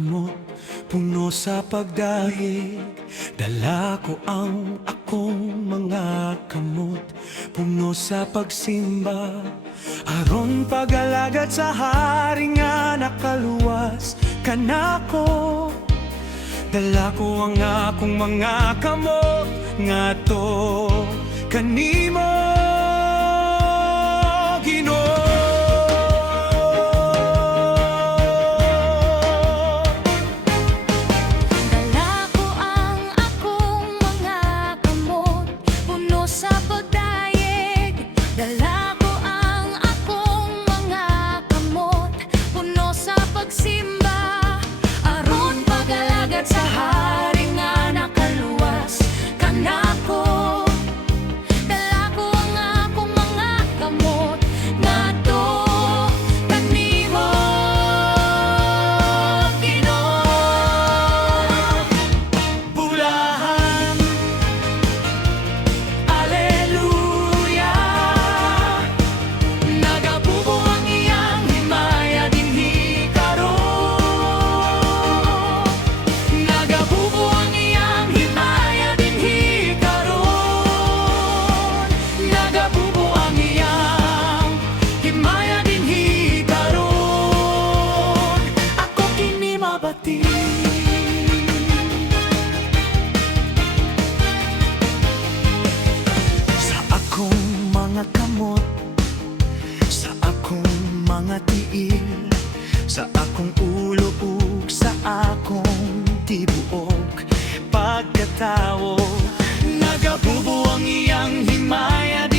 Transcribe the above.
kamot, puno sa pagdahig. Dala ko ang akong mga kamot, puno sa pagsimba. Aron pag-alagad sa hari nga nakaluwas kanako. Dala ko ang akong mga kamot ngadto kanimo, Ginoo. Dala ko ang akong mga kamot, puno sa pagdayeg. Dala ko ang akong mga kamot, puno sa pagsimba. Aron pag-alagad sa hari nga nakaluwas kanako. Dala ko ang akong mga kamot ngadto kanimo, Ginoo. Bulahan, Alleluia. Nagabubo ang iyang himaya dinhi karon. Nagabubo ang iyang himaya dinhi karon. Nagabubo ang iyang himaya dinhi karon. Ako kini mabati. Sa akong mga kamot, sa akong mga tiil, sa akong ulo ug sa akong tibuok, pagkatawo nagabubo ang iyang himaya